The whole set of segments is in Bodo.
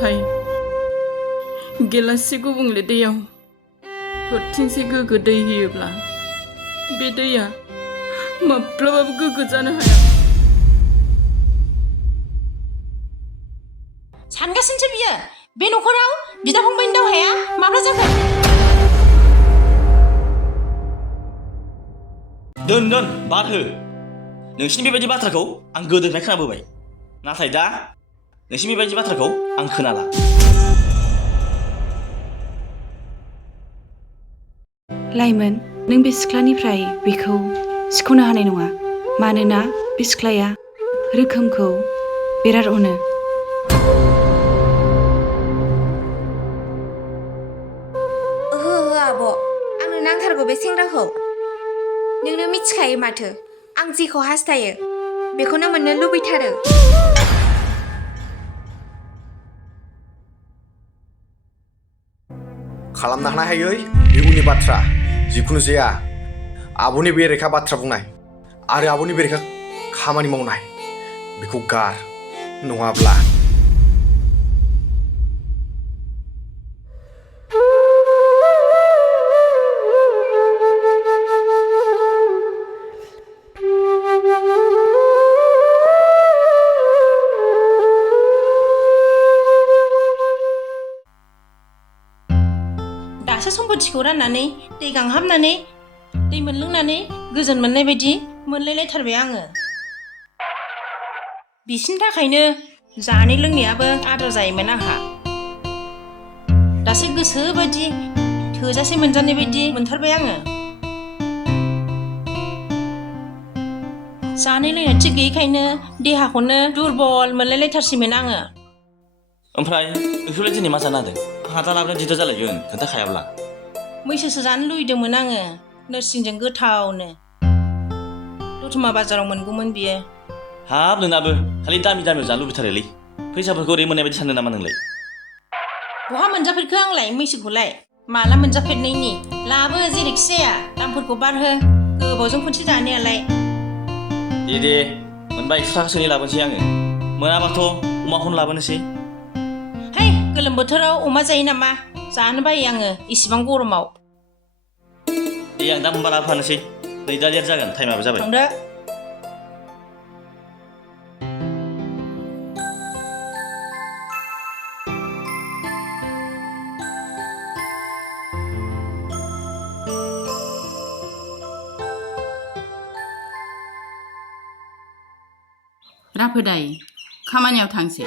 नाथाय गिलाससे गुबुंले दैयाव थरथिंसे गोग्गो दै होयोब्ला बे दैया माब्लाबाबो गोग्गो जानो हाया। सानगासिनोसो बियो बे न'खराव बिदा फंबायनि दावहाया माब्ला जागोन? दोन बाद हो। नोंसिनि बेबायदि बाथ्राखौ आं गोदोनिफ्राय खोनाबोबाय, नाथाय दा नोंसिनि बेबायदि बाथ्राखौ आं खोनाला। लाइमोन, नों बे सिख्लानिफ्राय बेखौ सिख'नो हानाय नङा, मानोना बे सिख्लाया रोखोमखौ बिराद अनो। ओहो आब', आंनो नांथारगौ बे सेंग्राखौ। नोंनो मिथिखायो माथो, आं जेखौ हास्थायो बेखौनो मोननो लुबैथारो। खालामनो हानाय हायै बे उननि बाथ्रा। जिखुनु जाया आब'नि बेरेखा बाथ्रा बुंनाय आरो आब'नि बेरेखा खामानि मावनाय बेखौ गार, नङाब्ला दासो सम्पथिखौ राननानै दै गांहाबनानै दै मोनलोंनानै गोजोन मोननाय बायदि मोनलायलायथारबाय आङो। बिसिनि थाखायनो जानाय लोंनायाबो आद्रा जायोमोन आंहा। दासो गोसो बायदि थोजासे मोनजानाय बायदि मोनथारबाय आङो। जानाय लोंनाय थिग गैयैखायनो देहाखौनो दुरबल मोनलायलायथारसैमोन आङो। ओमफ्राय नोंसोरलाय दिनै मा जानो हादों? आंहा दा लाबोनानै दिदा जालायगोन खोन्थाखायाब्ला। मैसोसो जानो लुबैदोंमोन आङो, नोरसिंजों गोथावनो। दतमा बाजाराव मोनगौमोन बियो। हाब, नोंनाबो खालि दामि दामियाव जानो लुबैथारोलै। फैसाफोरखौ ओरै मोननाय बायदि सानदों नामा नोंलाय? बहा मोनजाफेरखो आंलाय मैसोखौलाय? माला मोनजाफेरनायनि? लाबो जेरैखि जाया दामफोरखौ बारहो, गोबावजों खनसे जानायालाय। दे मोनबा 100 थाखासोनि लाबोनोसै आङो। मोनाबाथ' अमाखौनो लाबोनोसै। है, गोलोम बोथोराव अमा जायो नामा? जानो बायो आङो इसिबां गरमाव। दे आं दा मोनबा लाबोफानोसै। नै दा लेट जागोन, टाइमाबो जाबाय। थांदो। राफोदाय खामानियाव थांसै।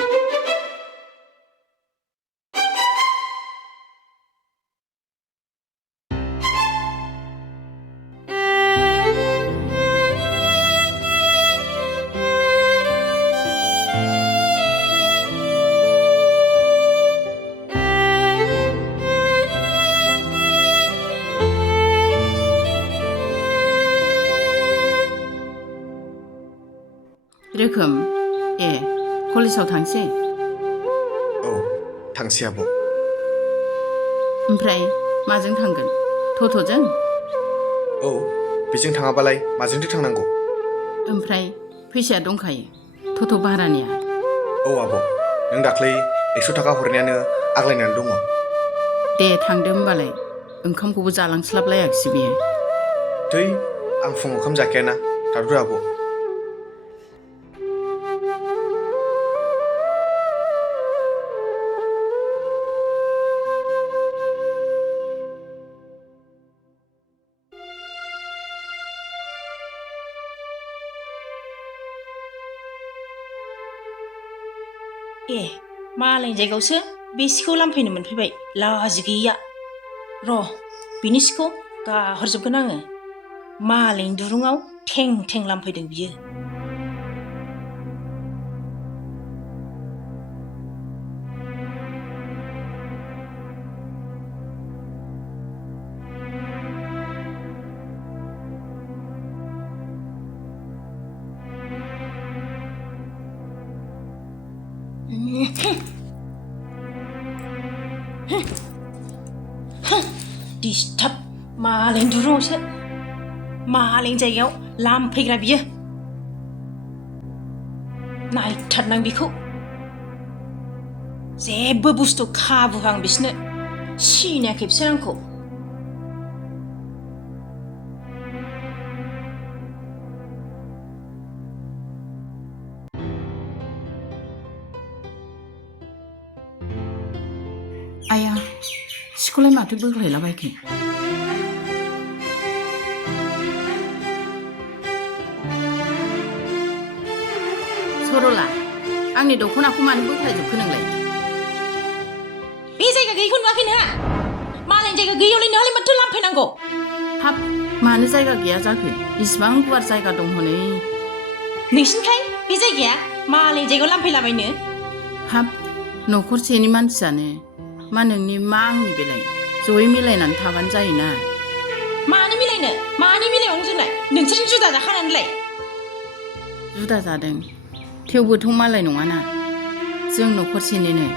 रोखोम, कलेजाव थांसै? औ, थांसै आब'। ओमफ्राय माजों थांगोन? टट'जों? औ, बेजों थाङाबालाय माजोंथो थांनांगौ? ओमफ्राय फैसाया दंखायो टट' भारानिया? औ आब', नों दाख्लै 100 थाखा हरनायानो आग्लायनानै दङ। दे थांदो होमबालाय, ओंखामखौबो जालांस्लाबलायाखिसै बियो। थै, आं फुङाव ओंखाम जाखायाना, थाथ'दो आब'। मालायनि जायगायावसो बे सिखौ लांफैनो मोनफैबाय, लाजि गैया। र' बिनि सिखौ गाहरजोबगोन आङो। मालायनि दुरुङाव थें थें लांफैदों बियो। डिस्टार्ब, मालायनि दुरुङावसो मालायनि जायगायाव लांफैग्रा बियो। नायथारनां बेखौ जेबो बुस्थु खाबु होआं बिसोरनो सिनायाखै बिसोर आंखौ आया सिखौलाय माथो बोख्लायलाबायखो सरला आंनि दख'नाखौ मानो बोख्लायजोबखो नोंलाय बे जायगा गैयिखौ नुवाखै नोंहा मालायनि जायगा गैयियावलाय नोंहालाय माथो लांफैनांगौ हाब मानो जायगा गैया जाखो इसिबां गुवार जायगा दं हनै नोंसिनिखाय बे जायगाया मालायनि जायगायाव लांफैलाबायनो हाब न'खरसेनि मानसियानो मा नोंनि मा आंनि बेलाय जयै मिलायनानै थाबानो जायोना मानो मिलायनो मानो मिलायाव नोंजोंलाय नोंसोरजों जुदा जाखानानैलाय जुदा जादों थेवबोथ' मालाय नङाना जों न'खरसेनिनो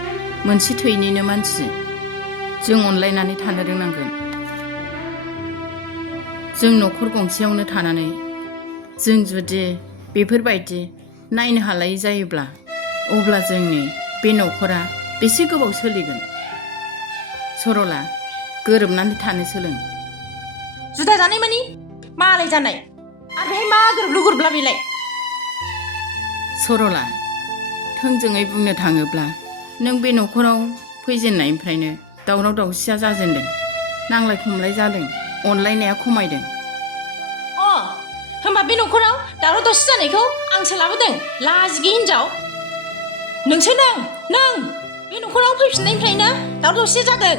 मोनसे थैनिनो मानसि जों अनलायनानै थानो रोंनांगोन जों न'खर गंसेयावनो थानानै जों जुदि बेफोरबायदि नायनो हालायै जायोब्ला अब्ला जोंनि बे न'खरा बेसे गोबाव सोलिगोन सरला गोरोबनानै थानो सोलों जुदा जानाय मानि मालाय जानाय आरो बेहाय मा गोरोबलु गोरोबला बेलाय सरला थोंजोङै बुंनो थाङोब्ला नों बे न'खराव फैजेननायनिफ्रायनो दावराव दावसिया जाजेनदों नांलाय खमलाय जादों अनलायनाया खमायदों होमबा बे न'खराव दावराव दावसि जानायखौ आंसो लाबोदों लाजिगि हिनजाव नोंसो नों बे न'खराव फैफिननायनिफ्रायनो दावराव दावसि जादों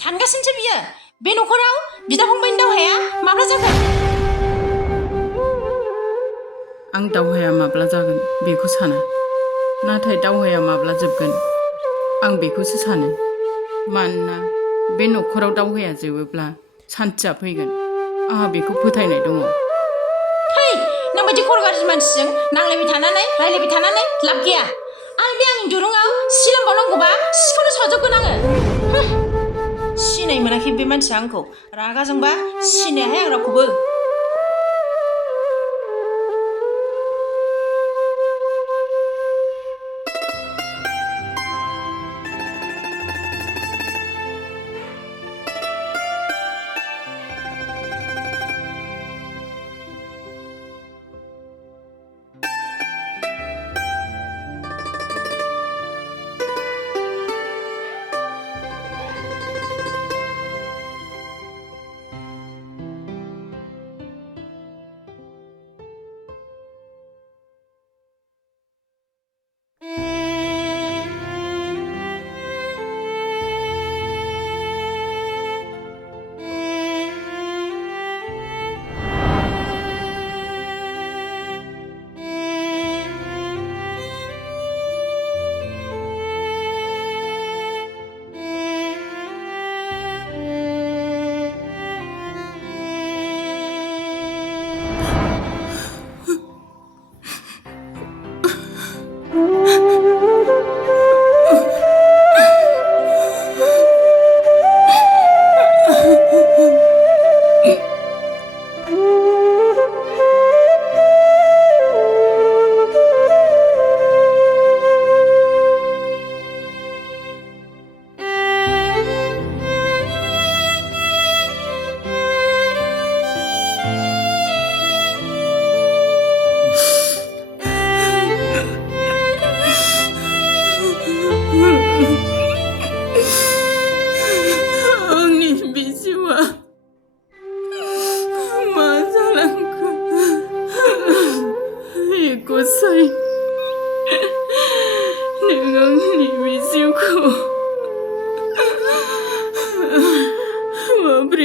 सानगासिनोसो बियो बे न'खराव बिदा फंबायनि दावहाया माब्ला जागोन आं दावहाया माब्ला जागोन बेखौ साना नाथाय दावहाया माब्ला जोबगोन आं बेखौसो सानो मानोना बे न'खराव दावहाया जोबोब्ला सान्थिया फैगोन आंहा बेखौ फोथायनाय दङ नों बायदि खर' गाज्रि मानसिजों नांलायबाय थानानै रायलायबाय थानानै लाब गैया आरो बे आंनि दुरुङाव सिलांबावनांगौबा सिखौनो सावजोबगोन आङो सिनाय मोनाखै बे मानसिया आंखौ रागा जोंबा सिनायाहाय आं रावखौबो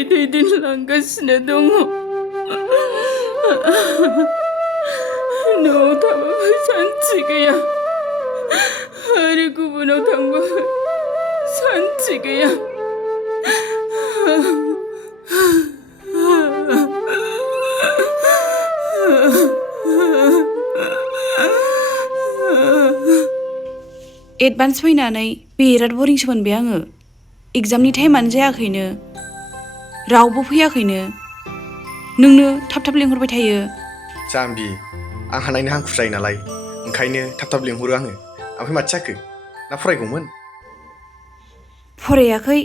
दैदेनलांगासिनो दङ न'आव थाबाबो सान्थि गैया आरो गुबुनाव थांबाबो सान्थि गैया एडभान्स फैनानै बिराद बरिंसो मोनबाय आङो एग्जामनि टाइमानो जायाखैनो रावबो फैयाखैनो नोंनो थाब थाब लेंहरबाय थायो जाम्बि आंहा नायनो हांखुर जायो नालाय ओंखायनो थाब थाब लेंहरो आङो ओमफ्राय माथो जाखो ना फरायगौमोन फरायाखै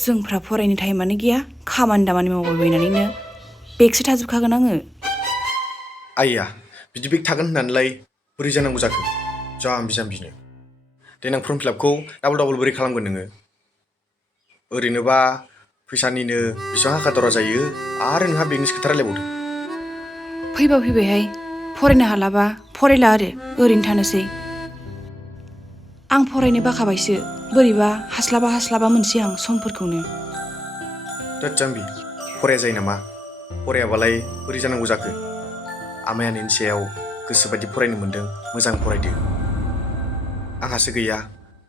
जोंफ्रा फरायनो टाइमानो गैया खामानि दामानि मावबायबायनानैनो बेगसो थाजोबखागोन आङो आइया बिदि बेग थागोन होननानैलाय बोरै जानांगौ जाखो जाम्बि जाम्बिनो देनां फर्म फिलापखौ डाबल बोरै खालामगोन नोङो ओरैनोबा फैसानिनो बेसेबां हाखादारा जायो आरो नोंहा बेगनिसो खोथा रायलायबावदों फैबा फैबायहाय फरायनो हालाबा फरायला आरो ओरैनो थानोसै आं फरायनो बाखाबायसो बोरैबा हास्लाबा मोनसै आं समफोरखौनो थोद जाम्बि फराया जायो नामा फरायाबालाय बोरै जानांगौ जाखो आमायानिनि सायाव गोसोबायदि फरायनो मोन्दों मोजां फरायदो आंहासो गैया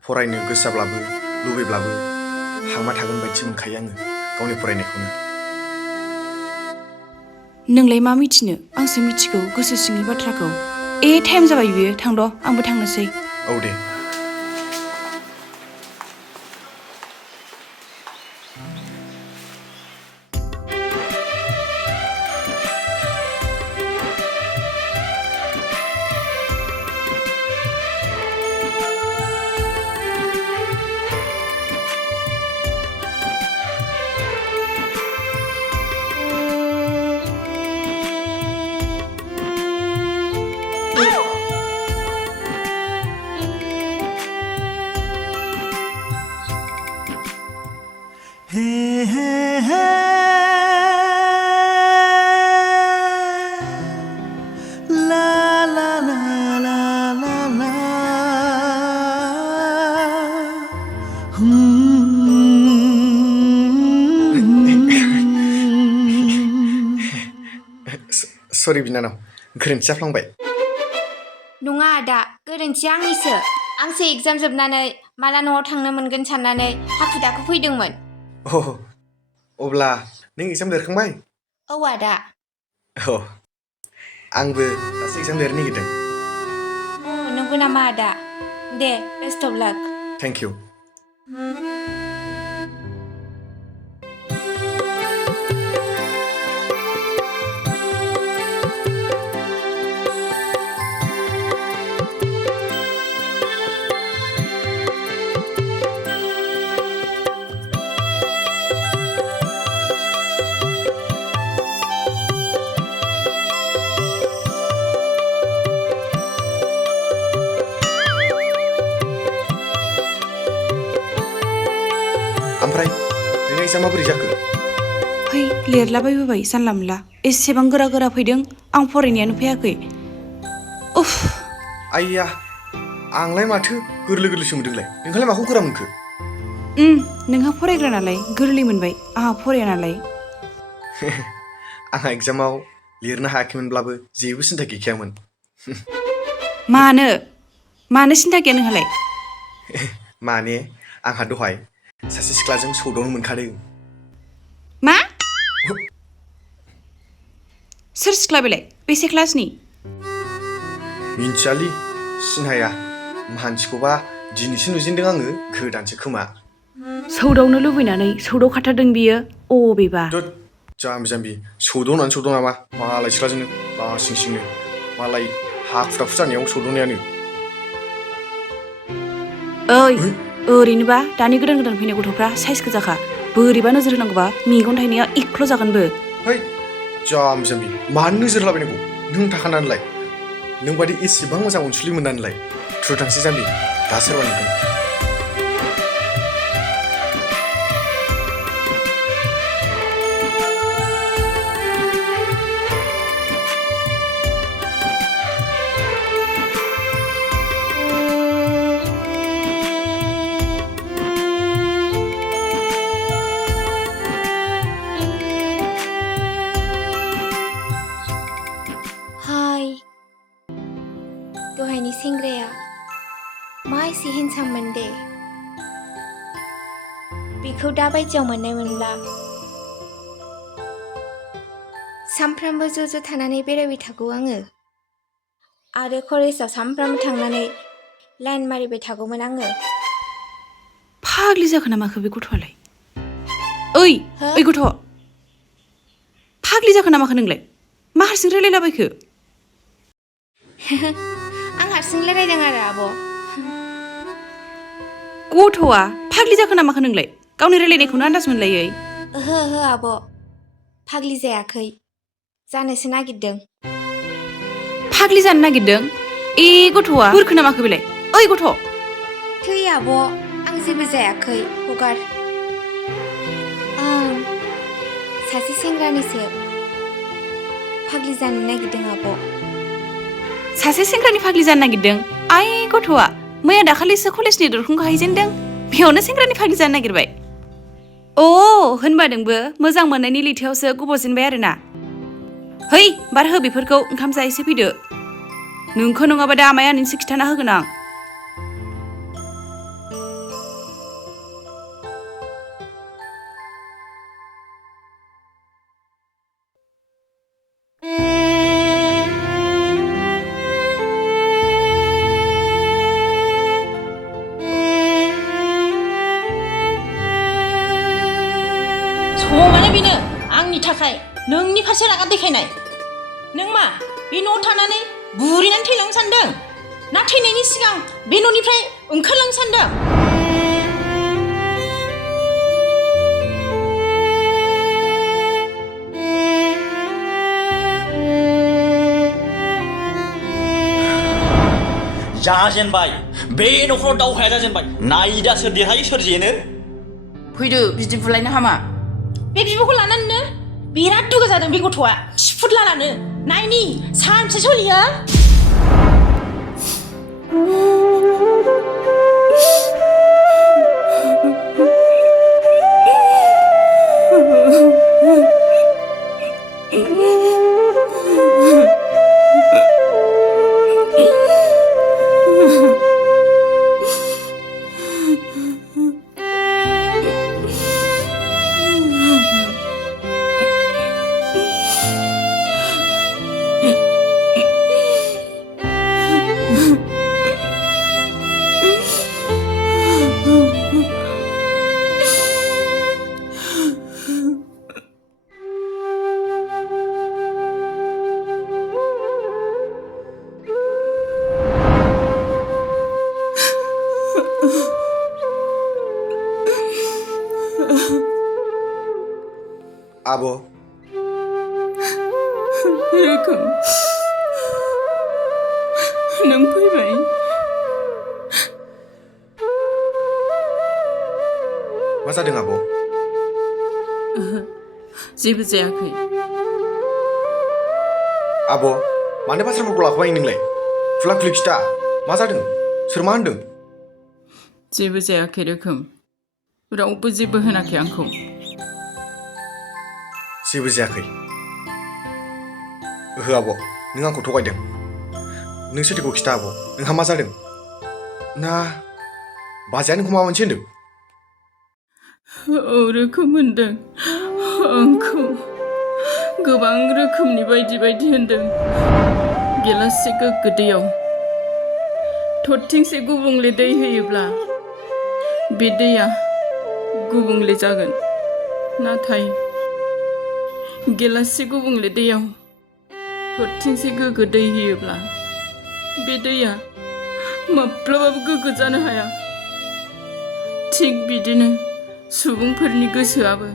फरायनो गोसो जाब्लाबो लुबैब्लाबो हांमा थागोन बायदि मोनखायो आङो गावनि फरायनायखौनो नोंलाय मा मिथिनो आंसो मिथिगौ गोसो सिंनि बाथ्राखौ टाइम जाबाय बियो थांद' आंबो थांनोसै औ दे सरि बिनानाव गोरोन्थि जाफ्लांबाय नङा आदा गोरोन्थिया आंनिसो आंसो एगजाम जोबनानै माला न'आव थांनो मोनगोन साननानै हाखु दाखु फैदोंमोन अब्ला नों एगजाम लिरखांबाय औ आदा आंबो दासो एगजाम लिरनो नागिरदों नंगौ नामा आदा the best of luck thank you ओमफ्राय नोंना एगजामा बोरै जाखो है लिरलाबायबोबाय जानला मोनला एसेबां गोरा फैदों आं फरायनायानो फैयाखै उफ आइया आंलाय माथो गोरलैसो मोनदोंलाय नोंहालाय माखौ गोरा मोनखो नोंहा फरायग्रा नालाय गोरलै मोनबाय आंहा फराया नालाय आंहा एगजामाव लिरनो हायाखैमोनब्लाबो जेबो सिन्था गैखायामोन मानो सिन्था गैया नोंहालाय माने आंहा दहाय सासे सिख्लाजों सौदावनो मोनखादों मा सोर सिख्ला बेलाय बेसे क्लासनि मिन्थियालै सिनाया मानसिखौबा दिनैसो नुजेनदों आङो गोदानसो खोमा सौदावनो लुबैनानै सौदावखाथारदों बियो अबेबा जाम्बि सौदाव नामा मालाय सिख्लाजोंनो लासिंसिंनो मालाय हाखु दाखु जानायाव सौदावनायानो ओइ ओरैनोबा दानि गोदान फैनाय गथ'फ्रा साइज गोजाखा बोरैबा नोजोर होनांगौबा मेगन थाइनाया इख्ल' जागोनबो है जाम्बि मानो नोजोर लाबायनांगौ नों थाखानानैलाय नों बादि एसेबां मोजां अनसुलि मोननानैलाय थुथांसै जाम्बि दा सोरबा नुगोन दहायनि सेंग्राया मा एसे हेन्डसाममोन दे बेखौ दा बायदियाव मोननाय मोनब्ला सामफ्रामबो ज' थानानै बेरायबाय थागौ आङो आरो कलेजाव सामफ्रामबो थांनानै लाइन मारिबाय थागौमोन आङो फाग्लि जाखो ना माखो बे गथ'आलाय ओइ गथ' फाग्लि जाखो ना माखो नोंलाय मा हारसिं रायलायलाबायखो आं हारसिं रायलायदों आरो आब' गथ'आ फाग्लि जाखो ना माखो नोंलाय गावनि रायलायनायखौनो आन्दाज मोनलायै ओहो आब' फाग्लि जायाखै जानोसो नागिरदों फाग्लि जानो नागिरदों ए गथ'आ बुरखो ना माखो बेलाय ओइ गथ' थै आब' आं जेबो जायाखै हगार आं सासे सेंग्रानिसो फाग्लि जानो नागिरदों आब' सासे सेंग्रानि फाग्लि जानो नागिरदों आइ गथ'आ मैया दाखालिसो कलेजनि दरखंखौ हायजेनदों बेयावनो सेंग्रानि फाग्लि जानो नागिरबाय अ होनबा नोंबो मोजां मोननायनि लैथोआवसो गब'जेनबाय आरोना है बार हो बेफोरखौ ओंखाम जाहैसो फैदो नोंखौ नङाबा दा आमाया नोंसो खिथाना होगोन आं समानो बेनो आंनि थाखाय नोंनि फारसे रागा देखायनाय नों मा बे न'आव थानानै बुरिनानै थैलांनो सानदों ना थैनायनि सिगां बे न'निफ्राय ओंखारलांनो सानदों जाजेनबाय बे न'खराव दावहाया जाजेनबाय नायदा सोर देरहायो सोर जेनो फैदो बिदि बुलायनो हामा बे बिब'खौ लानानैनो बिराद दुगा जादों बे गथ'आ सिफुट लानानो नायनि सानसे सोलियो आब' रोखोम नों फैबाय मा जादों आब' जेबो जायाखै आब' मानो बाथ्राफोरखौ लाखोबाय नोंलाय खुला खुलि खिथा मा जादों सोर मा होनदों जेबो जायाखै रोखोम रावबो जेबो होनाखै आंखौ जेबो जायाखै ओहो आब' नों आंखौ थगायदों नों सैथोखौ खिथा आब' नोंहा मा जादों ना बाजैया नोंखौ माबा मोनसे होनदों औ रोखोम होनदों आंखौ गोबां रोखोमनि बायदि बायदि होनदों गिलाससे गोग्गो दैयाव थरथिंसे गुबुंले दै होयोब्ला बे दैया गुबुंले जागोन नाथाय गिलाससे गुबुंले दैयाव थरथिंसे गोग्गो दै होयोब्ला बे दैया माब्लाबाबो गोग्गो जानो हाया थिग बिदिनो सुबुंफोरनि गोसोआबो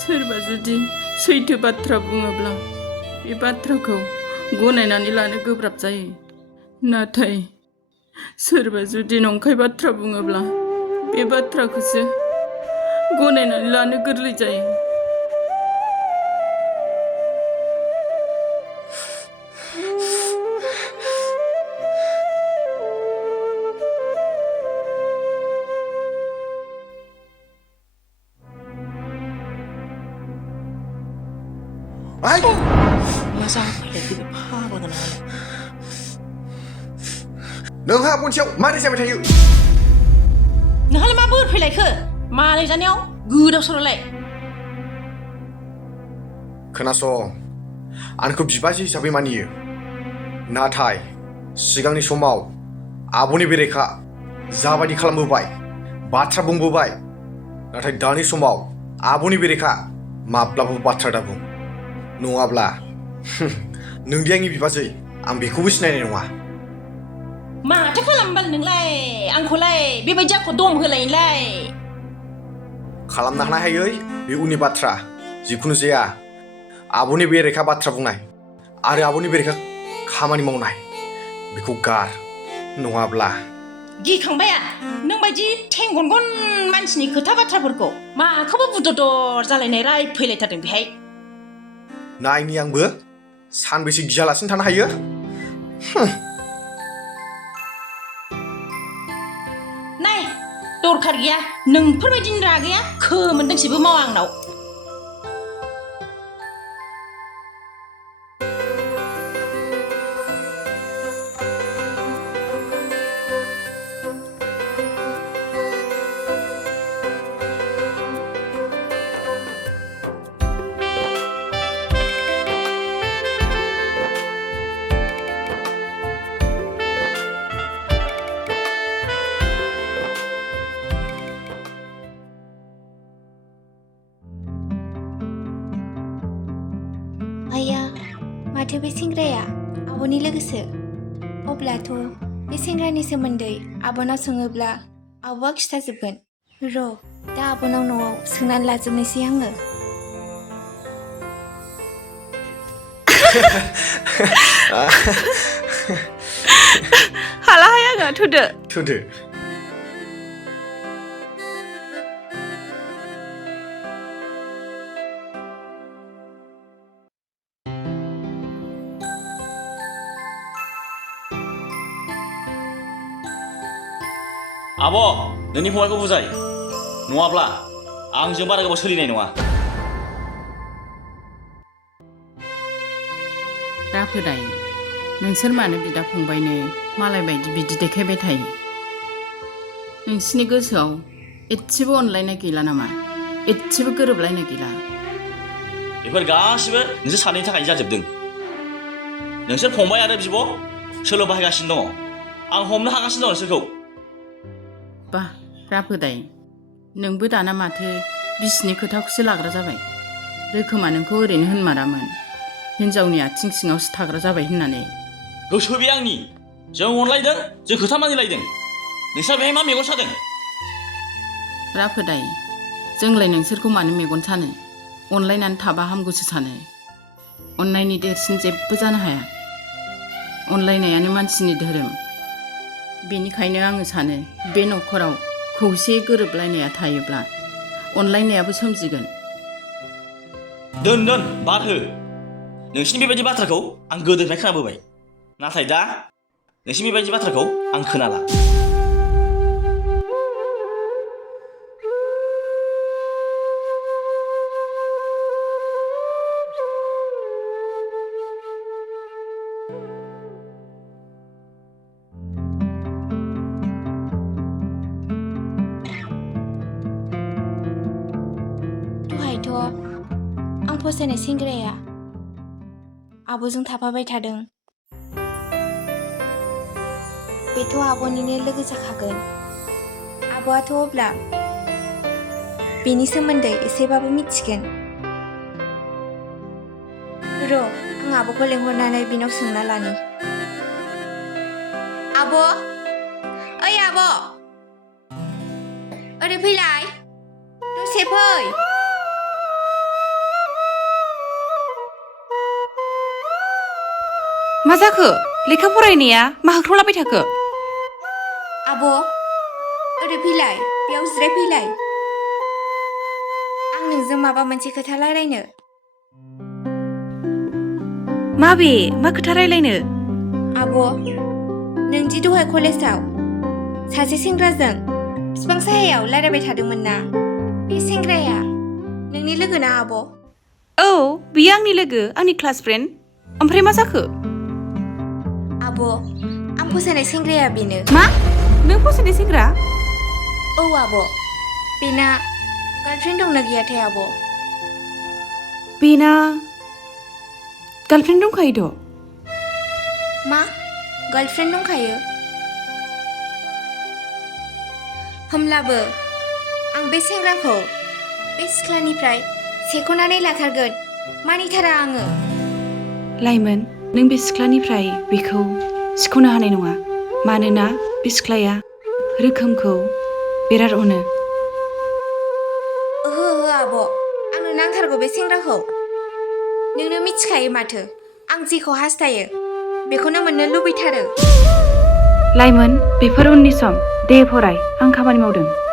सोरबा जुदि सैथो बाथ्रा बुङोब्ला बे बाथ्राखौ गनायनानै लानो गोब्राब जायो नाथाय सोरबा जुदि नंखाय बाथ्रा बुङोब्ला बे बाथ्राखौसो गनायनानै लानो गोरलै जायो मोजां फैलायखो बे फाग्ला नोंहा मोनसेयाव मारै जाबाय थायो नोंहालाय मा बोर फैलायखो मालाय जानायाव गोदाव सोरावलाय खोनासं आंखौ बिबाजै हिसाबै मानियो नाथाय सिगांनि समाव आब'नि बेरेखा जाबायदि खालामबोबाय बाथ्रा बुंबोबाय नाथाय दानि समाव आब'नि बेरेखा माब्लाबाबो बाथ्रा दाबुं नङाब्ला नोंदि आंनि बिबाजै आं बेखौबो सिनायनाय नङा माथो खालामबाल नोंलाय आंखौलाय बेबायदि आंखौ दम होलायनोलाय खालामनो हानाय हायै बे उननि बाथ्रा जिखुनु जाया आब'नि बेरेखा बाथ्रा बुंनाय आरो आब'नि बेरेखा खामानि मावनाय बेखौ गार नङाब्ला गिखांबाय नों बायदि थेंगनगन मानसिनि खोथा बाथ्राफोरखौ माखौबा बुददर जालायनाय रायफैलायथारदों बेहाय नायनि आंबो सानबेसे गियालासिनो थानो हायो नाय दरखार गैया नोंफोरबायदिनि रागाया खोमोनदोंसेबो मावा आंनाव आया माथो बे सेंग्राया आब'नि लोगोसो अब्लाथ' बे सेंग्रानि सोमोन्दै आब'नाव सोङोब्ला आब'आ खिथाजोबगोन र' दा आब'नाव न'आव सोंनानै लाजोबनोसै आङो हालाहाय आङो थुदो आब' नोंनि फंबायखौ बुजाय नङाब्ला आंजों बारा गोबाव सोलिनाय नङा दाफोदाय नोंसोर मानो बिदा फंबायनो मालाय बायदि बिदि देखायबाय थायो नोंसिनि गोसोआव एसेबो अनलायनाय गैला नामा एसेबो गोरोबलायनाय गैला बेफोर गासिबो नोंसोर सानैनि थाखाय जाजोबदों नोंसोर फंबाय आरो बिब' सोलो बाहायगासिनो दङ आं हमनो हागासिनो दं नोंसोरखौ बा राफोदाय नोंबो दाना माथो बिसिनि खोथाखौसो लाग्रा जाबाय रोखोमा नोंखौ ओरैनो होनमारामोन हिनजावनि आथिं सिङावसो थाग्रा जाबाय होननानै गोसो बे आंनि जों अनलायदों जों खोथा मानिलायदों नोंस्रा बेहाय मा मेगन सादों राफोदाय जोंलाय नोंसोरखौ मानो मेगन सानो अनलायनानै थाबा हामगौसो सानो अननायनि देरसिन जेबो जानो हाया अनलायनायानो मानसिनि धोरोम बेनिखायनो आङो सानो बे न'खराव खौसेयै गोरोबलायनाया थायोब्ला अनलायनायाबो सोमजिगोन दोन बाद हो नोंसिनि बेबायदि बाथ्राखौ आं गोदोनिफ्राय खोनाबोबाय नाथाय दा नोंसिनि बेबायदि बाथ्राखौ आं खोनाला आं फसायनाय सेंग्राया आब'जों थाफाबाय थादों बेथ' आब'निनो लोगो जाखागोन आब'आथ' अब्ला बेनि सोमोन्दै एसेबाबो मिथिगोन र' आं आब'खौ लेंहरनानै बिनाव सोंना लानि आब' ओइ आब' ओरै फैलाय दसे फै मा जाखो लेखा फरायनाया मा होख्रावलाबाय थाखो आब' ओरै फैलाय बेयाव जिरायफैलाय आं नोंजों माबा मोनसे खोथा रायलायनो माबे मा खोथा रायलायनो आब' नोंदि दहाय कलेजाव सासे सेंग्राजों बिफां सायायाव रायलायबाय थादोंमोन ना बे सेंग्राया नोंनि लोगो ना आब' औ बियो आंनि लोगो आंनि क्लास फ्रेन्ड ओमफ्राय मा जाखो आब' आं फसायनाय सेंग्राया बेनो मा नों फसायनाय सेंग्रा औ आब' बेना गार्लफ्रेन्ड दंना गैयाथाय आब' बेना गार्लफ्रेन्ड दंखायोथ' मा गार्लफ्रेन्ड दंखायो होमब्लाबो आं बे सेंग्राखौ बे सिख्लानिफ्राय सेख'नानै लाथारगोन मानिथारा आङो लाइमोन नों बे सिख्लानिफ्राय बेखौ सिख'नो हानाय नङा मानोना बे सिख्लाया रोखोमखौ बिराद अनो। ओहो आब', आंनो नांथारगौ बे सेंग्राखौ। नोंनो मिथिखायो माथो, आं जेखौ हास्थायो बेखौनो मोननो लुबैथारो। लाइमोन, बेफोर उननि सम। दे फराय, आं खामानि मावदों।